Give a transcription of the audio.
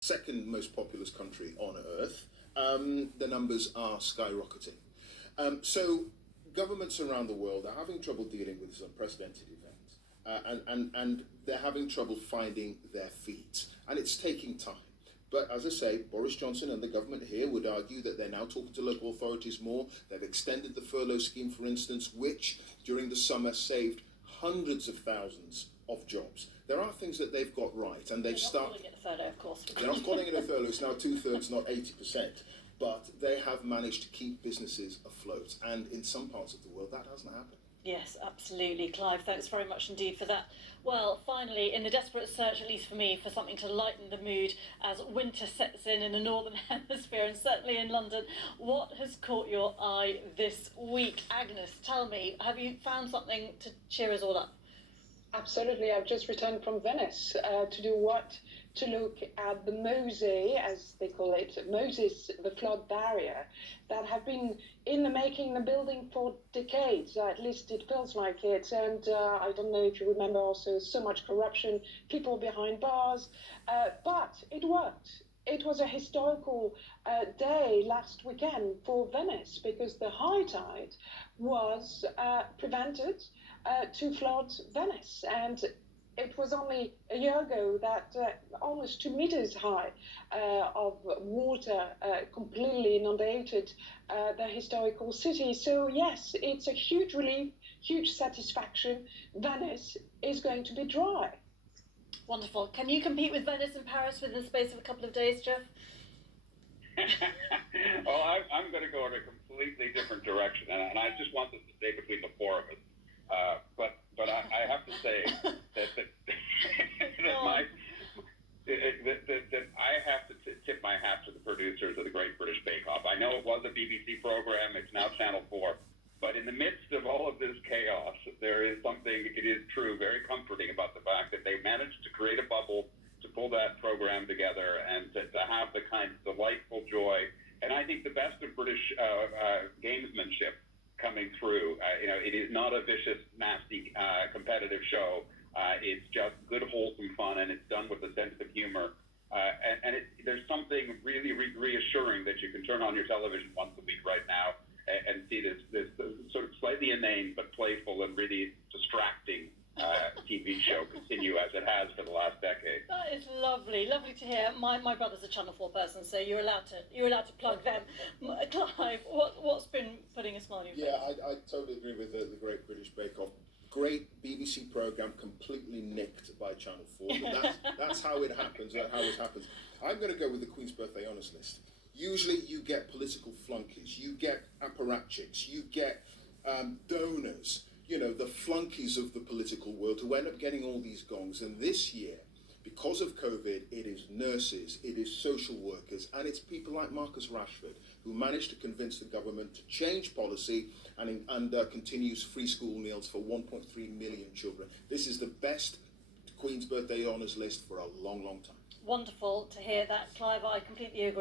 second most populous country on earth, the numbers are skyrocketing. So governments around the world are having trouble dealing with this unprecedented event, and they're having trouble finding their feet, and it's taking time. But as I say, Boris Johnson and the government here would argue that they're now talking to local authorities more. They've extended the furlough scheme, for instance, which during the summer saved hundreds of thousands of jobs. There are things that they've got right, and they've started. They're not calling it a furlough, of course. They're not calling it a furlough. It's now 2/3, not 80%. But they have managed to keep businesses afloat, and in some parts of the world that hasn't happened. Yes, absolutely. Clive, thanks very much indeed for that. Well, finally, in the desperate search, at least for me, for something to lighten the mood as winter sets in the Northern Hemisphere and certainly in London, what has caught your eye this week? Agnes, tell me, have you found something to cheer us all up? Absolutely. I've just returned from Venice to do what? To look at the Mosey, as they call it, Moses, the flood barrier, that have been in the making, the building for decades. At least it feels like it. And I don't know if you remember also so much corruption, people behind bars, but it worked. It was a historical day last weekend for Venice because the high tide was prevented to flood Venice. And it was only a year ago that almost 2 meters high of water completely inundated the historical city. So yes, it's a huge relief, huge satisfaction. Venice is going to be dry. Wonderful. Can you compete with Venice and Paris within the space of a couple of days, Jeff? Well, I'm going to go in a completely different direction, and I just want this to stay between the four of us. But I have to say that I have to tip my hat to the producers of the Great British Bake Off. I know it was a BBC program; it's now Channel 4. But in the midst of all of this chaos, there is something, it is true, very comforting about the fact that they managed to create a bubble, to pull that program together, and to have the kind of delightful joy. And I think the best of British gamesmanship coming through. It is not a vicious, nasty, competitive show. It's just good, wholesome fun, and it's done with a sense of humor. There's something really reassuring that you can turn on your television once a week right now and see this sort of slightly inane but playful and really distracting TV show continue as it has for the last decade. That is lovely to hear. My brother's a Channel 4 person, so you're allowed to plug them. Clive, what's been putting a smile on your face? Yeah, I totally agree with the Great British Bake Off. Great BBC program, completely nicked by Channel 4. But that's how it happens. I'm going to go with the Queen's Birthday Honours List. Usually you get political flunkies, you get apparatchiks, you get donors, the flunkies of the political world who end up getting all these gongs. And this year, because of COVID, it is nurses, it is social workers, and it's people like Marcus Rashford who managed to convince the government to change policy and continues free school meals for 1.3 million children. This is the best Queen's Birthday Honours List for a long time. Wonderful to hear that, Clive. I completely agree.